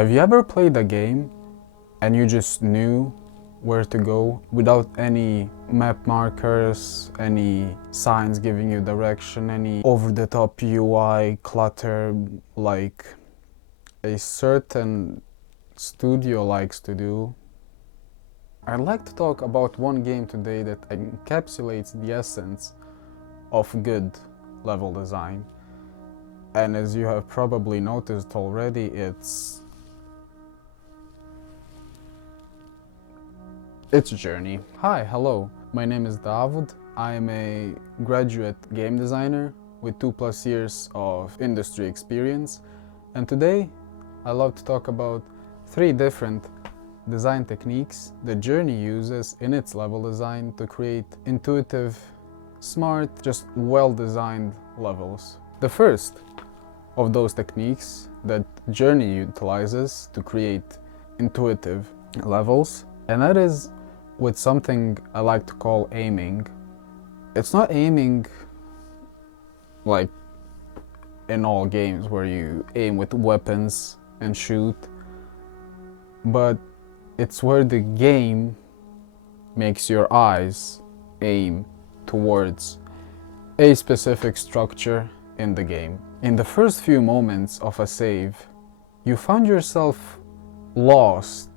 Have you ever played a game and you just knew where to go without any map markers, any signs giving you direction, any over-the-top UI clutter like a certain studio likes to do? I'd like to talk about one game today that encapsulates the essence of good level design. And as you have probably noticed already, it's Journey. Hi, hello. My name is Davud. I am a graduate game designer with 2+ years of industry experience. And today, I love to talk about 3 different design techniques that Journey uses in its level design to create intuitive, smart, just well-designed levels. The first of those techniques that Journey utilizes to create intuitive levels, and that is with something I like to call aiming. It's not aiming like in all games where you aim with weapons and shoot, but it's where the game makes your eyes aim towards a specific structure in the game. In the first few moments of a save, you found yourself lost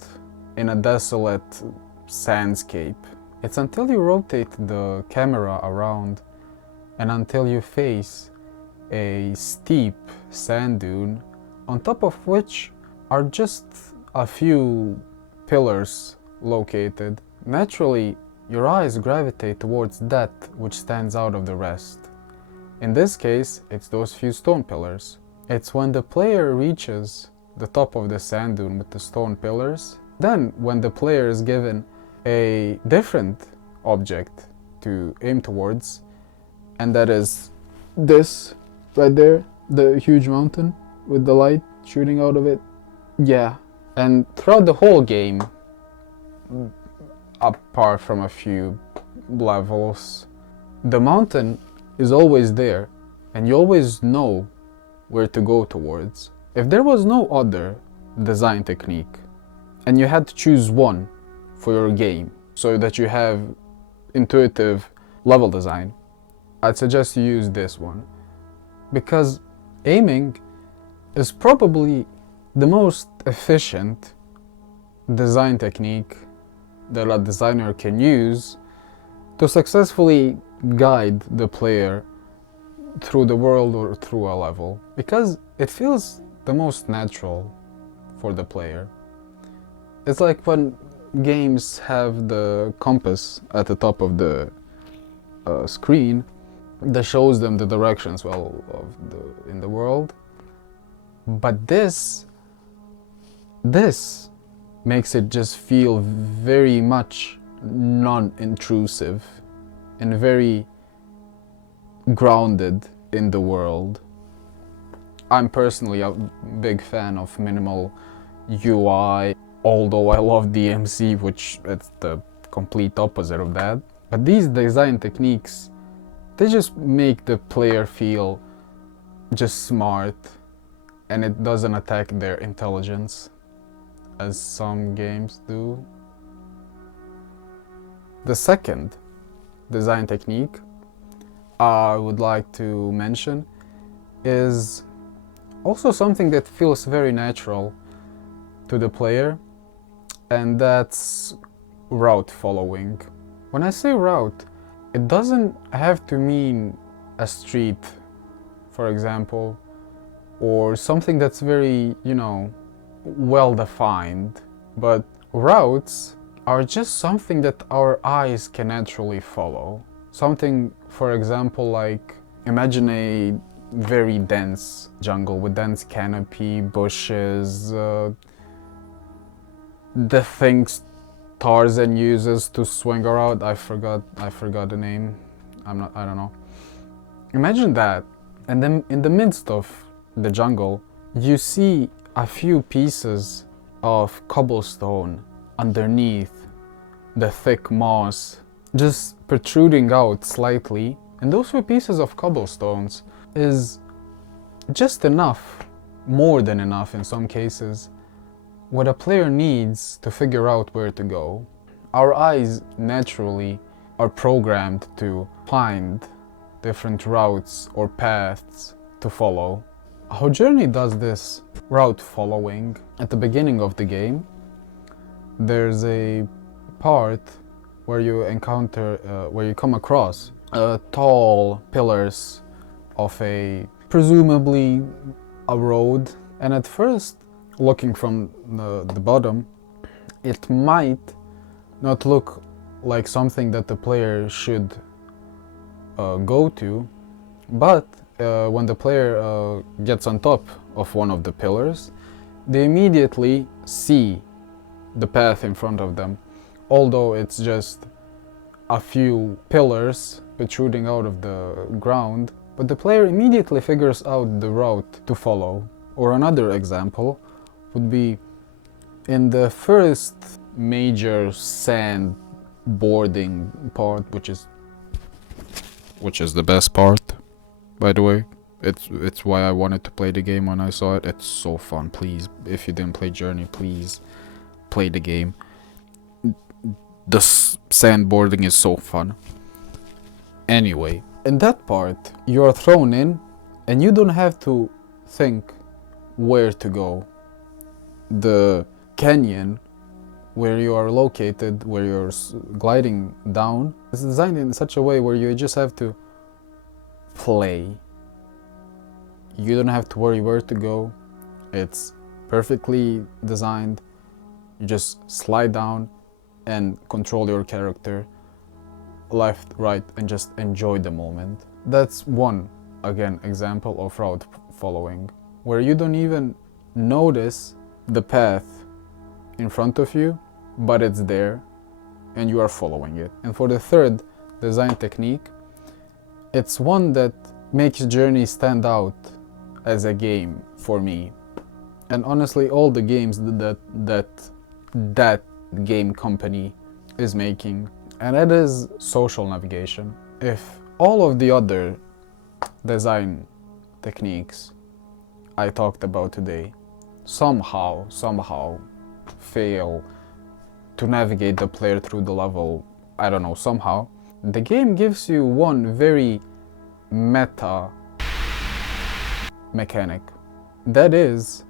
in a desolate sandscape. It's until you rotate the camera around and until you face a steep sand dune on top of which are just a few pillars located. Naturally, your eyes gravitate towards that which stands out of the rest. In this case, it's those few stone pillars. It's when the player reaches the top of the sand dune with the stone pillars, then when the player is given a different object to aim towards, and that is this right there, the huge mountain with the light shooting out of it. Yeah. And throughout the whole game, apart from a few levels, the mountain is always there and you always know where to go towards. If there was no other design technique and you had to choose one for your game so that you have intuitive level design, I'd suggest you use this one, because aiming is probably the most efficient design technique that a designer can use to successfully guide the player through the world or through a level, because it feels the most natural for the player. It's like when games have the compass at the top of the screen that shows them the directions in the world, but this makes it just feel very much non-intrusive and very grounded in the world. I'm personally a big fan of minimal UI, although I love DMC, which is the complete opposite of that. But these design techniques, they just make the player feel just smart, and it doesn't attack their intelligence as some games do. The second design technique I would like to mention is also something that feels very natural to the player, and that's route following. When I say route, it doesn't have to mean a street, for example, or something that's very, well defined, but routes are just something that our eyes can naturally follow. Something, for example, like imagine a very dense jungle with dense canopy, bushes, the things Tarzan uses to swing around. I forgot the name. I don't know. Imagine that, and then in the midst of the jungle, you see a few pieces of cobblestone underneath the thick moss, just protruding out slightly. And those few pieces of cobblestones is just enough, more than enough in some cases, what a player needs to figure out where to go. Our eyes naturally are programmed to find different routes or paths to follow. How Journey does this route following, at the beginning of the game, there's a part where you encounter, where you come across tall pillars of presumably a road. And at first, looking from the bottom, it might not look like something that the player should go to, but when the player gets on top of one of the pillars, they immediately see the path in front of them, although it's just a few pillars protruding out of the ground, but the player immediately figures out the route to follow. Or another example would be in the first major sand boarding part, which is the best part, by the way. It's why I wanted to play the game when I saw it. It's so fun. Please, if you didn't play Journey, please play the game. The sandboarding is so fun. Anyway, in that part, you are thrown in and you don't have to think where to go. The canyon where you are located, where you're gliding down, is designed in such a way where you just have to play. You don't have to worry where to go. It's perfectly designed. You just slide down and control your character left, right, and just enjoy the moment. That's one, again, example of route following, where you don't even notice the path in front of you, but it's there and you are following it. And for the third design technique, it's one that makes Journey stand out as a game for me. And honestly, all the games that game company is making, and that is social navigation. If all of the other design techniques I talked about today somehow fail to navigate the player through the level, I don't know, somehow, the game gives you one very meta mechanic. That is,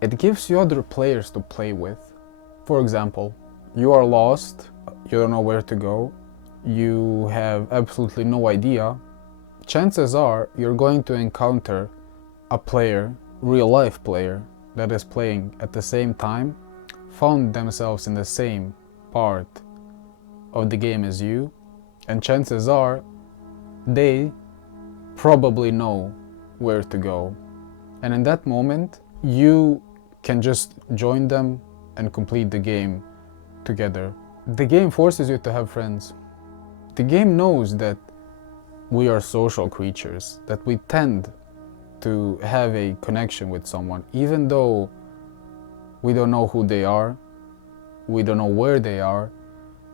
it gives you other players to play with. For example, you are lost, you don't know where to go, you have absolutely no idea. Chances are you're going to encounter a player, real life player, that is playing at the same time, found themselves in the same part of the game as you, and chances are they probably know where to go. And in that moment, you can just join them and complete the game together. The game forces you to have friends. The game knows that we are social creatures, that we tend to have a connection with someone, even though we don't know who they are, we don't know where they are,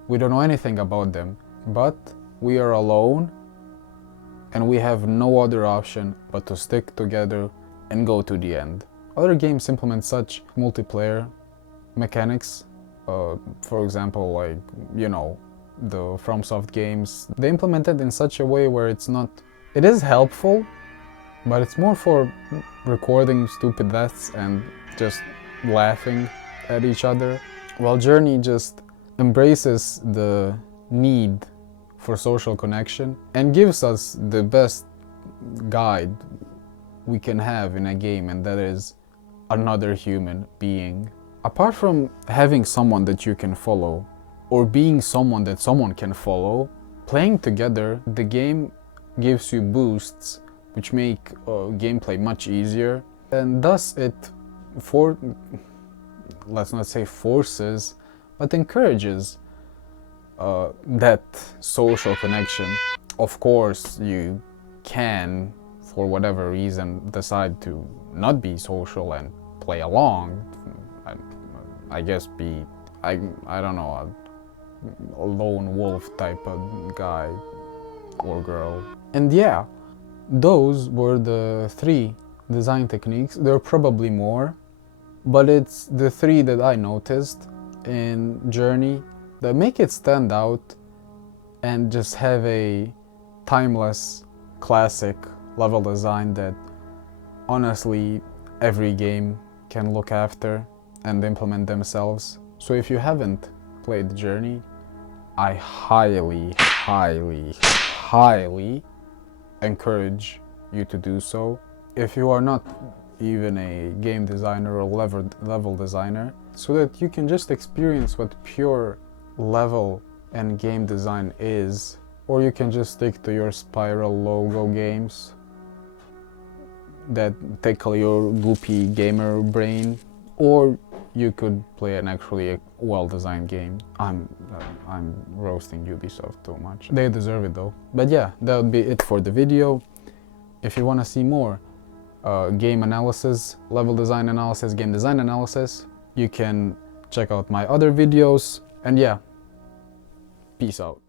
we don't know anything about them, but we are alone and we have no other option but to stick together and go to the end. Other games implement such multiplayer mechanics, for example, like, you know, the FromSoft games. They implement it in such a way where it is helpful, but it's more for recording stupid deaths and just laughing at each other. While Journey just embraces the need for social connection and gives us the best guide we can have in a game, and that is another human being. Apart from having someone that you can follow, or being someone that someone can follow, playing together, the game gives you boosts which make gameplay much easier, and thus it, let's not say forces, but encourages that social connection. Of course, you can, for whatever reason, decide to not be social and play along. I guess I don't know, a lone wolf type of guy or girl. And yeah, those were the 3 design techniques. There are probably more, but it's the three that I noticed in Journey that make it stand out and just have a timeless, classic level design that honestly every game can look after and implement themselves. So if you haven't played Journey, I highly, highly, highly encourage you to do so. If you are not even a game designer or level designer, so that you can just experience what pure level and game design is, or you can just stick to your spiral logo games that tickle your goopy gamer brain, or you could play an actually well-designed game. I'm roasting Ubisoft too much. They deserve it though. But yeah, that would be it for the video. If you want to see more game analysis, level design analysis, game design analysis, you can check out my other videos. And yeah, peace out.